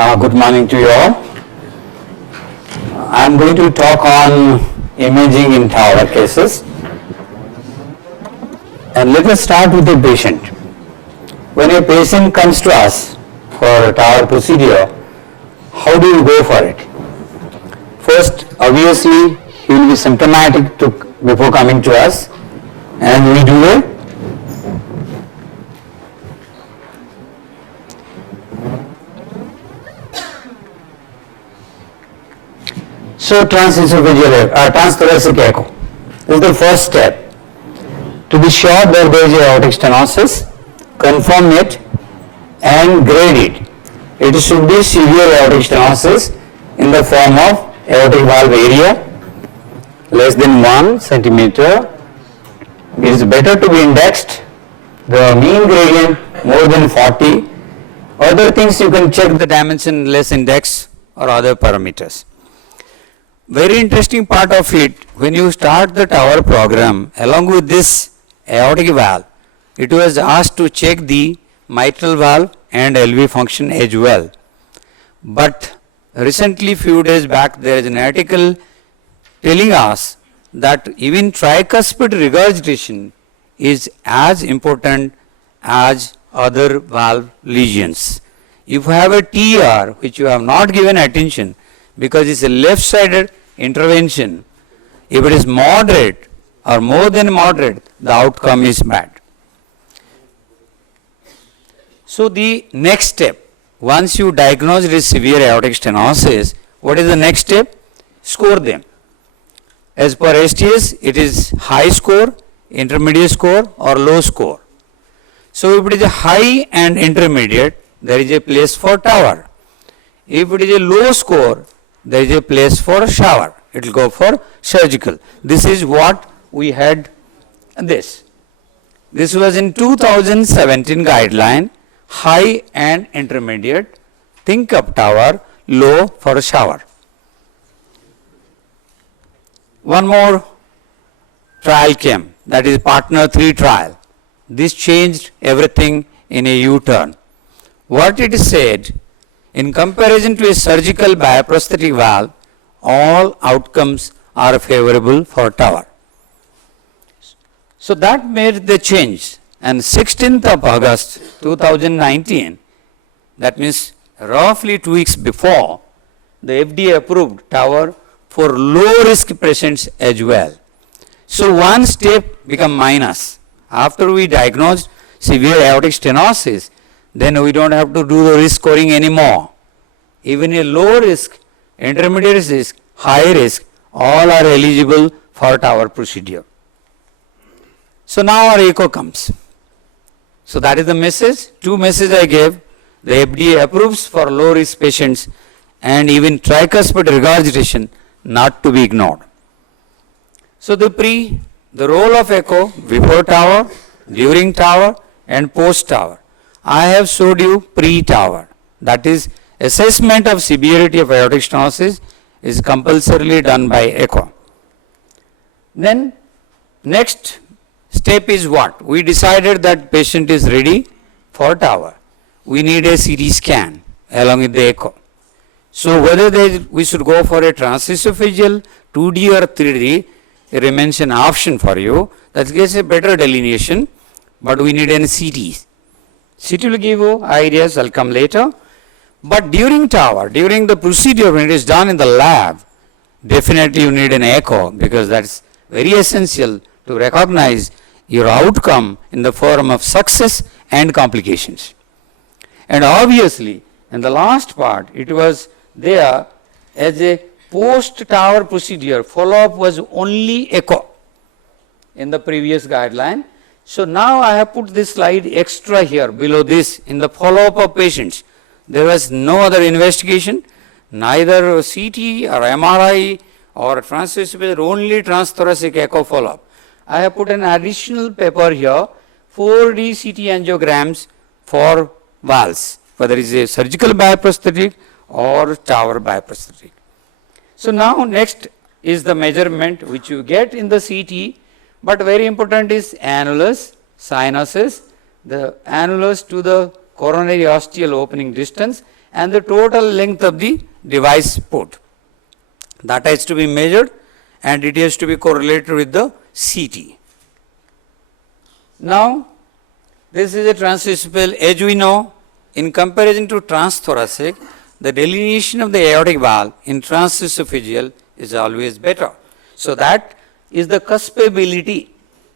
Good morning to you all. I am going to talk on imaging in TAVR cases. And let us start with the patient. When a patient comes to us for a TAVR procedure, how do you go for it? First, obviously, he will be symptomatic before coming to us, and we do a transthoracic echo. This is the first step. To be sure that there is a aortic stenosis, confirm it and grade it. It should be severe aortic stenosis in the form of aortic valve area less than 1 centimeter. It is better to be indexed. The mean gradient more than 40. Other things you can check the dimension less index or other parameters. Very interesting part of it, when you start the TAVR program, along with this aortic valve, it was asked to check the mitral valve and LV function as well. But recently, few days back, there is an article telling us that even tricuspid regurgitation is as important as other valve lesions. If you have a TR, which you have not given attention, because it's a left-sided intervention, if it is moderate or more than moderate, the outcome is bad. So the next step, once you diagnose this severe aortic stenosis, what is the next step? Score them. As per STS, it is high score, intermediate score or low score. So if it is a high and intermediate, there is a place for TAVR. If it is a low score, there is a place for shower. It will go for surgical. This is what we had this. This was in 2017 guideline, high and intermediate. Think of TAVR, low for shower. One more trial came, that is PARTNER 3 trial. This changed everything in a U-turn. What it said, in comparison to a surgical bioprosthetic valve, all outcomes are favorable for TAVR. So that made the change. And 16th of August 2019, that means roughly 2 weeks before, the FDA approved TAVR for low risk patients as well. So one step become minus. After we diagnosed severe aortic stenosis, then we don't have to do the risk scoring anymore. Even a low risk, intermediate risk, high risk, all are eligible for TAVR procedure. So now our echo comes. So that is the message. 2 messages I gave. The FDA approves for low risk patients and even tricuspid regurgitation not to be ignored. So the role of echo before TAVR, during TAVR and post TAVR. I have showed you pre-TAVR. That is, assessment of severity of aortic stenosis is compulsorily done by echo. Then next step is what? We decided that patient is ready for TAVR. We need a CT scan along with the echo. So whether we should go for a transesophageal 2D or 3D, it remains an option for you. That gives a better delineation, but we need an CT. CT will give you ideas, I'll come later. But during TAVR, during the procedure when it is done in the lab, definitely you need an echo because that's very essential to recognize your outcome in the form of success and complications. And obviously, in the last part, it was there as a post-TAVR procedure, follow-up was only echo in the previous guideline. So now I have put this slide extra here below this in the follow-up of patients. There was no other investigation, neither CT or MRI or transesophageal, only transthoracic echo follow-up. I have put an additional paper here, 4D CT angiograms for valves, whether it is a surgical bioprosthetic or TAVR bioprosthetic. So now next is the measurement which you get in the CT, but very important is annulus, sinuses, the annulus to the coronary ostial opening distance and the total length of the device port. That has to be measured and it has to be correlated with the CT. Now, this is a transesophageal. As we know, in comparison to transthoracic, the delineation of the aortic valve in transesophageal is always better. So, that is the cuspability.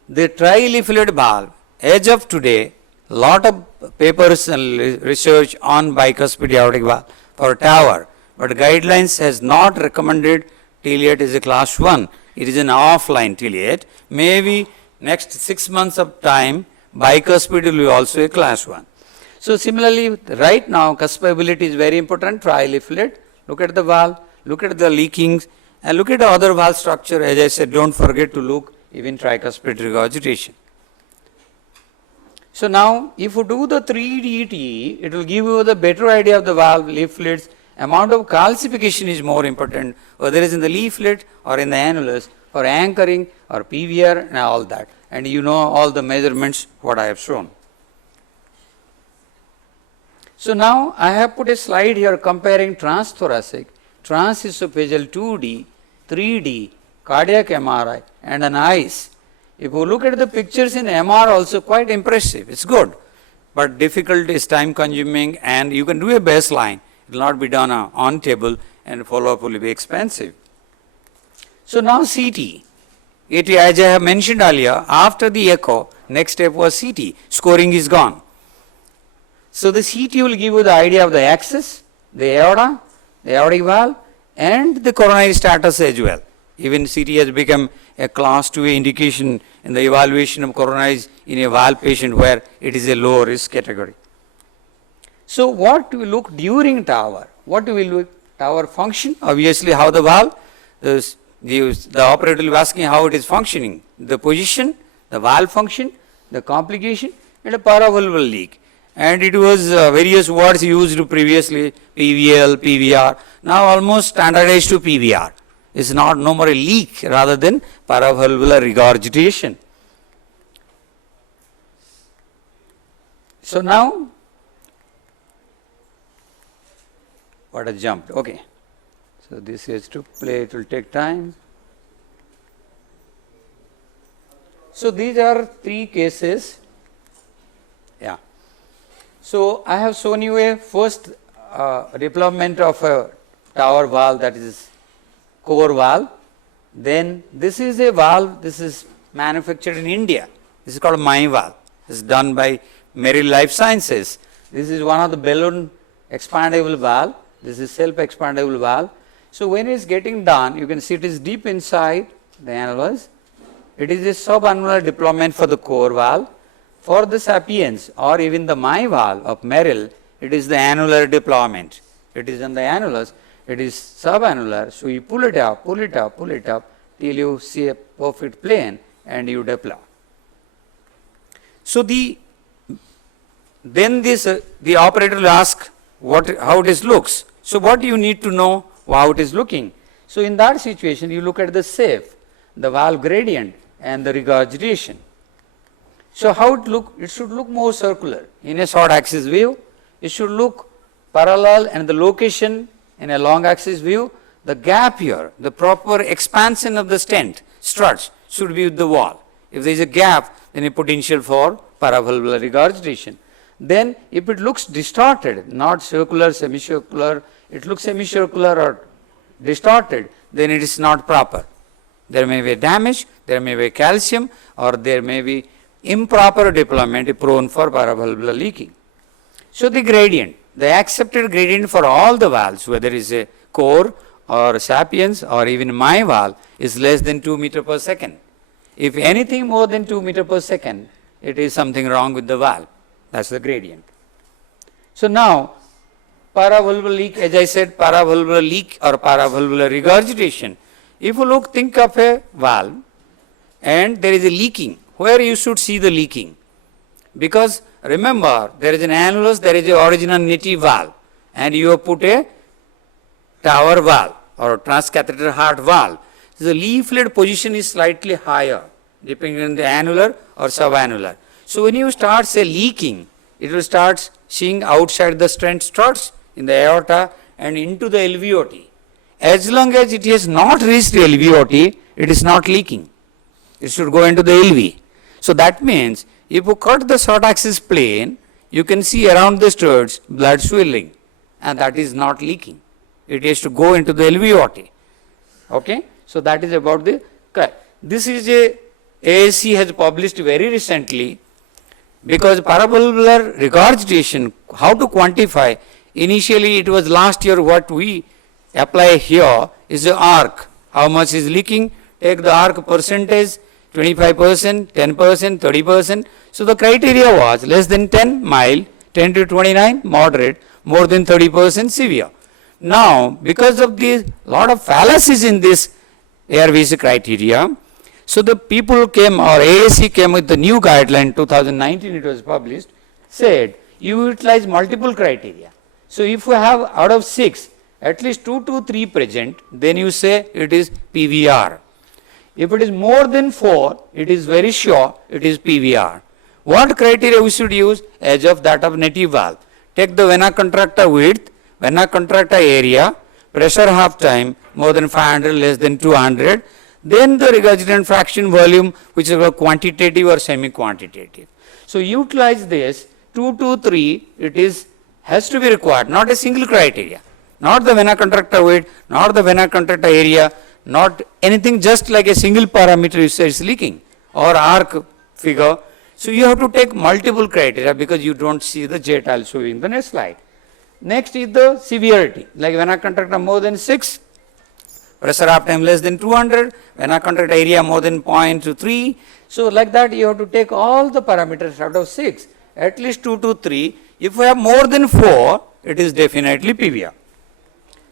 The trileaflet valve, as of today, lot of papers and research on bicuspid aortic valve for TAVR, but guidelines has not recommended till yet is a class 1. It is an offline till yet. Maybe next 6 months of time, bicuspid will be also a class 1. So, similarly, right now cuspability is very important, trileaflet. Look at the valve, look at the leakings and look at the other valve structure. As I said, don't forget to look even tricuspid regurgitation. So, now if you do the 3DT, it will give you the better idea of the valve leaflets. Amount of calcification is more important, whether it is in the leaflet or in the annulus for anchoring or PVR and all that. And you know all the measurements what I have shown. So, now I have put a slide here comparing transthoracic, transesophageal 2D, 3D, cardiac MRI and an ICE. If you look at the pictures in MR also quite impressive, it's good, but difficult is time consuming and you can do a baseline, it will not be done on table and follow up will be expensive. So, now CT, it, as I have mentioned earlier, after the echo, next step was CT, scoring is gone. So, the CT will give you the idea of the axis, the aorta, the aortic valve and the coronary status as well. Even CT has become a class 2A indication in the evaluation of coronaries in a valve patient where it is a low risk category. So, what do we look during TAVR? What do we look? TAVR function, obviously how the valve, the operator will be asking how it is functioning, the position, the valve function, the complication and a paravalvular leak. And it was various words used previously, PVL, PVR, now almost standardized to PVR. It's not no more a leak rather than paravalvular regurgitation. So, now what a jump, okay. So, this is to play, it will take time. So, these are 3 cases, yeah. So, I have shown you a first deployment of a TAVR valve, that is core valve. Then this is a valve, this is manufactured in India. This is called MI valve. This is done by Merrill Life Sciences. This is one of the balloon expandable valve. This is self expandable valve. So, when it is getting done, you can see it is deep inside the annulus. It is a subannular deployment for the core valve. For the Sapiens or even the MI valve of Merrill, it is the annular deployment. It is in the annulus, it is subannular. So, you pull it up, pull it up, pull it up till you see a perfect plane and you deploy. So, then the operator will ask how it looks. So, what you need to know how it is looking. So, in that situation you look at the SAFE, the valve gradient and the regurgitation. So, how it look? It should look more circular. In a short axis view, it should look parallel and the location in a long axis view, the gap here, the proper expansion of the stent struts should be with the wall. If there is a gap, then a potential for paravalvular regurgitation. Then if it looks distorted, not circular, semicircular, it looks semicircular or distorted, then it is not proper. There may be damage, there may be calcium or there may be improper deployment prone for paravalvular leaking. So, the gradient, the accepted gradient for all the valves, whether it is a core or Sapiens or even MI valve, is less than 2 meter per second. If anything more than 2 meter per second, it is something wrong with the valve. That is the gradient. So, now paravalvular leak, as I said, paravalvular leak or paravalvular regurgitation. If you look, think of a valve and there is a leaking. Where you should see the leaking? Because remember, there is an annulus, there is a original native valve and you have put a TAVR valve or transcatheter heart valve. So, the leaflet position is slightly higher depending on the annular or subannular. So, when you start say leaking, it will start seeing outside the stent struts in the aorta and into the LVOT. As long as it has not reached the LVOT, it is not leaking. It should go into the LV. So that means if you cut the short axis plane, you can see around the studs blood swelling, and that is not leaking. It has to go into the LVOT. Okay? So that is about the cut. This is a ASC has published very recently, because paravalvular regurgitation, how to quantify, initially it was last year what we apply here is the arc. How much is leaking? Take the arc percentage, 25%, 10%, 30%. So the criteria was less than 10, mild, 10 to 29, moderate, more than 30%, severe. Now, because of the lot of fallacies in this ARVC criteria, so the people came, or AAC came with the new guideline, 2019 it was published, said you utilize multiple criteria. So if you have out of 6, at least 2 to 3 present, then you say it is PVR. If it is more than 4, it is very sure it is PVR. What criteria we should use? Edge of that of native valve. Take the vena contracta width, vena contracta area, pressure half time, more than 500, less than 200. Then the regurgitant fraction volume, which is a quantitative or semi-quantitative. So utilize this 2 to 3, it is has to be required, not a single criteria, not the vena contracta width, not the vena contracta area, not anything, just like a single parameter you say it's leaking or arc figure. So you have to take multiple criteria because you don't see the jet. I'll show you in the next slide. Next is the severity, like vena contracta more than 6, pressure half time less than 200, vena contracta area more than 0.3. So like that you have to take all the parameters out of 6, at least 2 to 3. If we have more than 4, it is definitely PVR.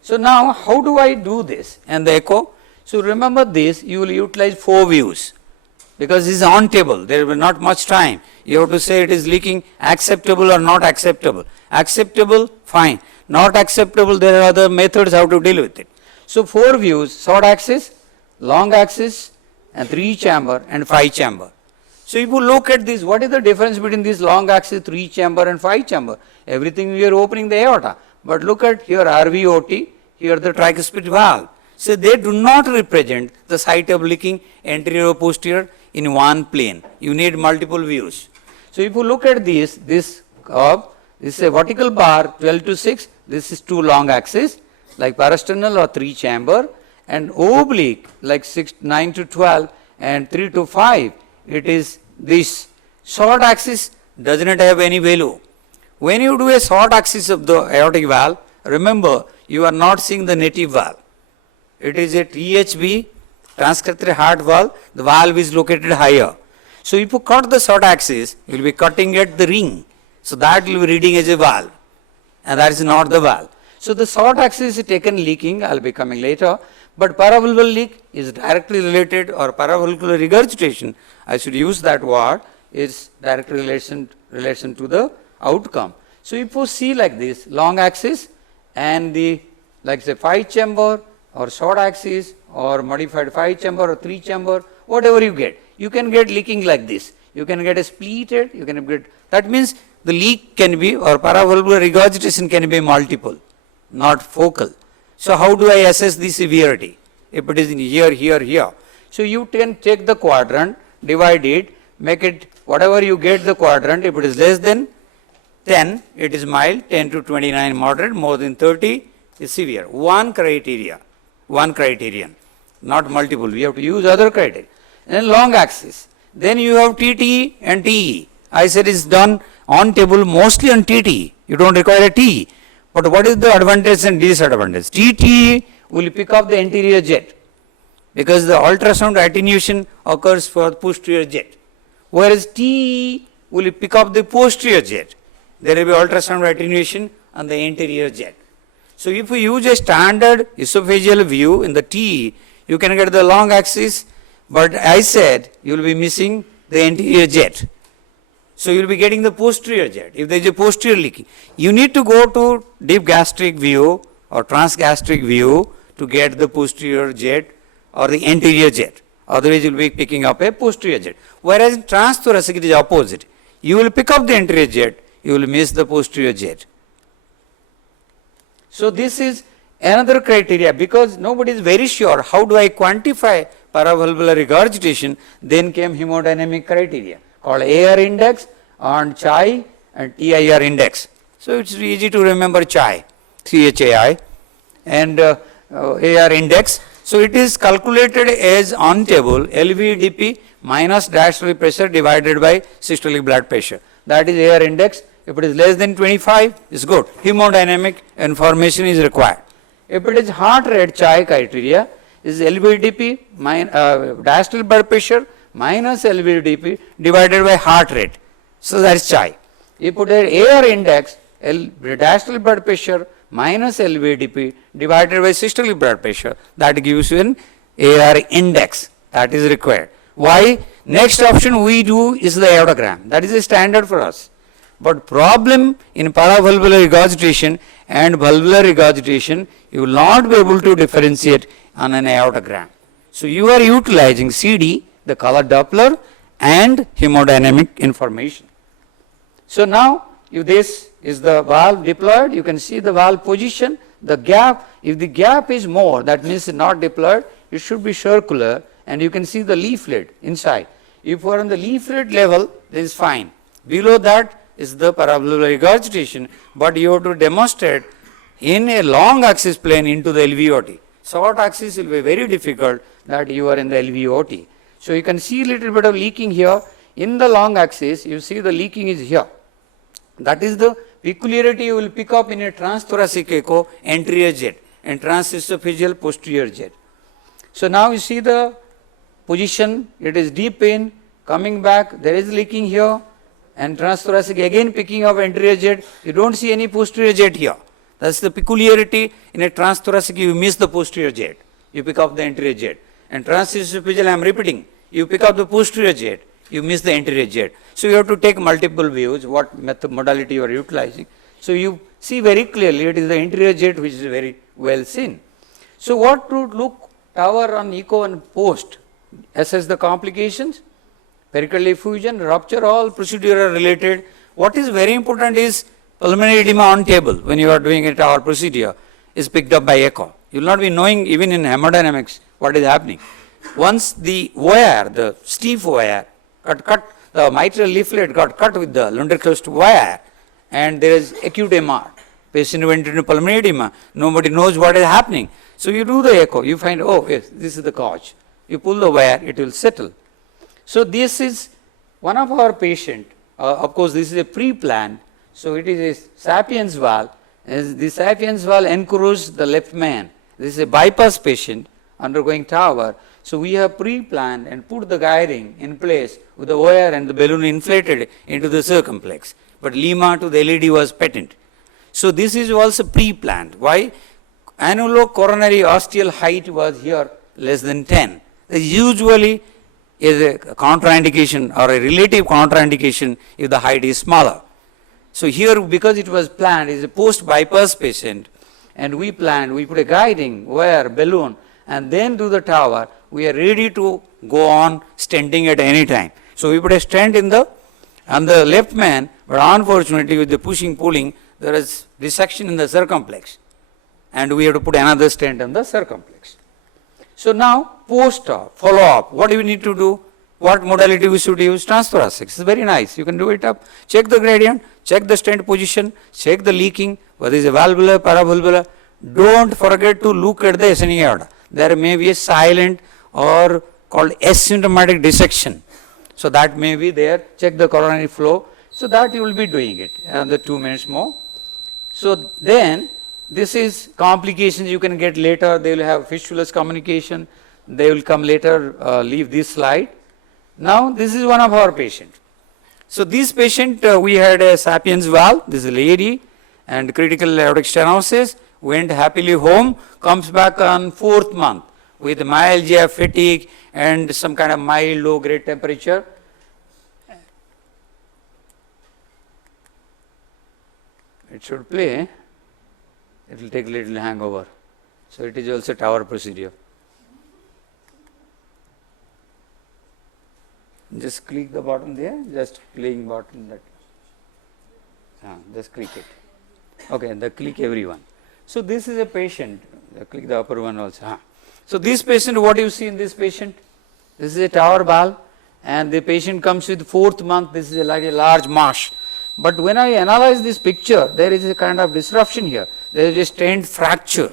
So now how do I do this and the echo? So remember this, you will utilize 4 views, because this is on table, there will not much time. You have to say it is leaking, acceptable or not acceptable. Acceptable, fine. Not acceptable, there are other methods how to deal with it. So 4 views, short axis, long axis, and 3 chamber and 5 chamber. So if you look at this, what is the difference between this long axis, 3 chamber and 5 chamber? Everything we are opening the aorta. But look at here RVOT, here the tricuspid valve. So they do not represent the site of leaking anterior or posterior in one plane. You need multiple views. So if you look at this curve, this is a vertical bar 12 to 6, this is 2 long axis like parasternal or 3 chamber, and oblique like 9 to 12 and 3 to 5, it is this. Short axis does not have any value. When you do a short axis of the aortic valve, remember you are not seeing the native valve. It is a THV, transcatheter heart valve, the valve is located higher. So if you cut the short axis, you will be cutting at the ring. So that will be reading as a valve, and that is not the valve. So the short axis is taken leaking, I will be coming later, but paravalvular leak is directly related, or paravalvular regurgitation, I should use that word, is direct relation to the outcome. So if you see like this, long axis and the, like say 5 chamber or short axis or modified 5 chamber or 3 chamber, whatever you get, you can get leaking like this. You can get a splitted, you can get, that means the leak can be, or paravalvular regurgitation can be multiple, not focal. So how do I assess the severity? If it is in here, here, here. So you can take the quadrant, divide it, make it, whatever you get the quadrant, if it is less than 10, it is mild, 10 to 29 moderate, more than 30 is severe. One criterion, not multiple. We have to use other criteria. And then long axis. Then you have TTE and TE. I said it's done on table mostly on TTE. You don't require a TE. But what is the advantage and disadvantage? TTE will pick up the anterior jet, because the ultrasound attenuation occurs for the posterior jet. Whereas TE will pick up the posterior jet. There will be ultrasound attenuation on the anterior jet. So if we use a standard esophageal view in the TE, you can get the long axis, but I said you will be missing the anterior jet. So you will be getting the posterior jet. If there is a posterior leaking, you need to go to deep gastric view or transgastric view to get the posterior jet or the anterior jet. Otherwise, you will be picking up a posterior jet. Whereas in transthoracic, it is opposite. You will pick up the anterior jet. you will miss the posterior jet. So this is another criteria, because nobody is very sure how do I quantify paravalvular regurgitation. Then came hemodynamic criteria called AR index and CHAI and TIR index. So it's easy to remember CHAI, CHAI, and AR index. So it is calculated as on table LVDP minus diastolic pressure divided by systolic blood pressure. That is AR index. If it is less than 25, it's good. Hemodynamic information is required. If it is heart rate, CHAI criteria is LVDP diastolic blood pressure minus LVDP divided by heart rate. So that is CHAI. If it is AR index, diastolic blood pressure minus LVDP divided by systolic blood pressure, that gives you an AR index. That is required. Why? Next option we do is the aortogram. That is a standard for us. But problem in paravalvular regurgitation and valvular regurgitation, you will not be able to differentiate on an aortogram. So you are utilizing CD, the color Doppler, and hemodynamic information. So now, if this is the valve deployed, you can see the valve position, the gap. If the gap is more, that means not deployed, it should be circular, and you can see the leaflet inside. If you are on the leaflet level, this is fine. Below that is the paravalvular regurgitation, but you have to demonstrate in a long axis plane into the LVOT. Short axis will be very difficult that you are in the LVOT. So you can see a little bit of leaking here. In the long axis, you see the leaking is here. That is the peculiarity you will pick up in a transthoracic echo, anterior jet, and transesophageal posterior jet. So now you see the position, it is deep in, coming back, there is leaking here, and transthoracic again picking up anterior jet. You don't see any posterior jet here. That's the peculiarity. In a transthoracic, you miss the posterior jet, you pick up the anterior jet. And transesophageal, I am repeating, you pick up the posterior jet, you miss the anterior jet. So you have to take multiple views, what method modality you are utilizing. So you see very clearly it is the anterior jet which is very well seen. So what to look tower on echo and post, assess the complications, pericardial effusion, rupture, all procedure are related. What is very important is pulmonary edema on table when you are doing a tower procedure is picked up by echo. You will not be knowing even in hemodynamics what is happening. Once the wire, the stiff wire got cut, the mitral leaflet got cut with the Lunderquist wire, and there is acute MR. Patient went into pulmonary edema, nobody knows what is happening. So you do the echo, you find, oh yes, this is the cause. You pull the wire, it will settle. So this is one of our patient, of course this is a pre-planned, so it is a Sapiens valve. As the Sapiens valve encourages the left man. This is a bypass patient undergoing tower. So we have pre-planned and put the guiding in place with the wire and the balloon inflated into the circumflex. But Lima to the LED was patent. So this is also pre-planned. Why? Annulocoronary ostial height was here less than 10. Usually is a contraindication or a relative contraindication if the height is smaller. So here, because it was planned, it is a post-bypass patient, and we planned, we put a guiding wire, balloon, and then do the tower. We are ready to go on stenting at any time. So we put a stent in the on the left man, but unfortunately with the pushing, pulling, there is dissection in the circumflex, and we have to put another stent on the circumflex. So now post-op, follow-up, what do we need to do? What modality we should use? Transthoracic. It's very nice. You can do it up. Check the gradient, check the stent position, check the leaking, whether it's a valvular, paravalvular. Don't forget to look at the ascending aorta. There may be a silent or called asymptomatic dissection. So that may be there. Check the coronary flow. So that you will be doing it. Another 2 minutes more. So then this is complications you can get later. They will have fistulous communication. They will come later. Leave this slide. Now this is one of our patients. So this patient we had a Sapiens valve. This is a lady and critical aortic stenosis. Went happily home. Comes back on 4th month with myalgia, fatigue, and some kind of mild low grade temperature. It should play. It will take a little hangover. So it is also tower procedure. Just click the button there, just playing button that. Just click it. Okay, click everyone. So this is a patient. Click the upper one also. So this patient, what you see in this patient? This is a tower valve, and the patient comes with 4th month. This is like a large mass. But when I analyze this picture, there is a kind of disruption here. There is a strained fracture.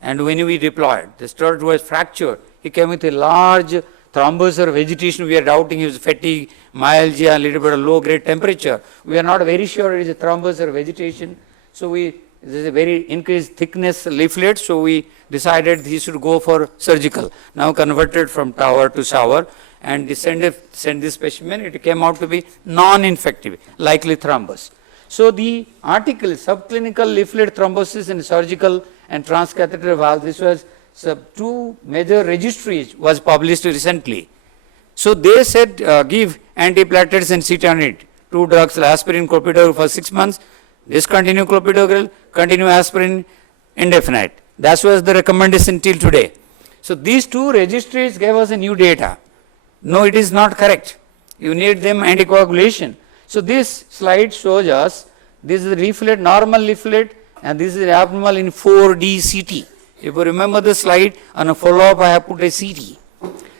And when we deployed, the stud was fractured. He came with a large thrombus or vegetation. We are doubting his fatigue, myalgia, a little bit of low grade temperature. We are not very sure it is a thrombus or vegetation. So this is a very increased thickness leaflet. So we decided he should go for surgical. Now converted from tower to shower and send this specimen. It came out to be non-infective, likely thrombus. So the article, subclinical leaflet thrombosis in surgical and transcatheter valve, this was 2 major registries was published recently. So they said give antiplatelets and citanide, 2 drugs, aspirin, clopidogrel for 6 months, discontinue clopidogrel, continue aspirin indefinite. That was the recommendation till today. So these 2 registries gave us a new data. No, it is not correct. You need them anticoagulation. So this slide shows us, this is the leaflet, normal leaflet, and this is abnormal in 4D CT. If you remember the slide, on a follow-up I have put a CT.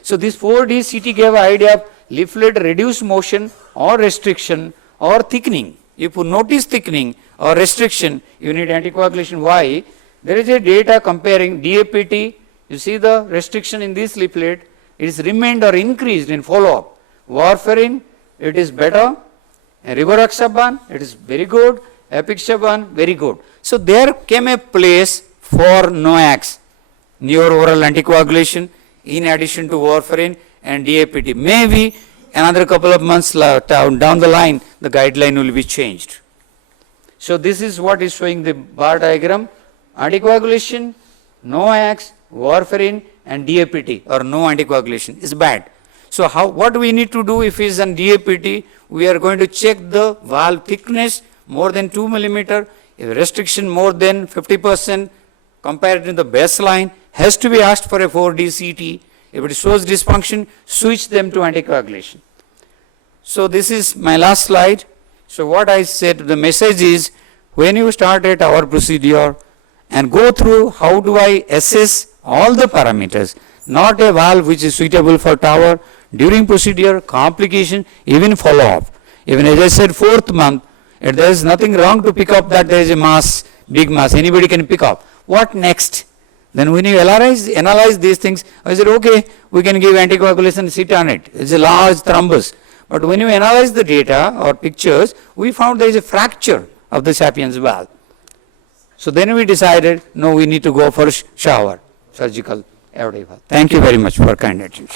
So this 4D CT gave an idea of leaflet reduced motion or restriction or thickening. If you notice thickening or restriction, you need anticoagulation. Why? There is a data comparing DAPT. You see the restriction in this leaflet, it is remained or increased in follow-up. Warfarin, it is better. Rivaroxaban, it is very good. Apixaban, very good. So there came a place for NOACs, neuro-oral anticoagulation, in addition to warfarin and DAPT. Maybe another couple of months down the line, the guideline will be changed. So this is what is showing the bar diagram. Anticoagulation, NOACs, warfarin and DAPT or no anticoagulation is bad. So what we need to do if it is on DAPT, we are going to check the valve thickness more than 2 millimeter, if restriction more than 50% compared to the baseline, has to be asked for a 4D CT. If it shows dysfunction, switch them to anticoagulation. So this is my last slide. So what I said, the message is, when you start at our procedure and go through how do I assess all the parameters, not a valve which is suitable for tower, during procedure, complication, even follow-up. Even as I said, 4th month, there is nothing wrong to pick up that there is a mass, big mass, anybody can pick up. What next? Then when you analyze these things, I said, okay, we can give anticoagulation citanide. It's a large thrombus. But when you analyze the data or pictures, we found there is a fracture of the sapiens valve. So then we decided, no, we need to go for shower, surgical aortic valve. Thank you very much for kind attention.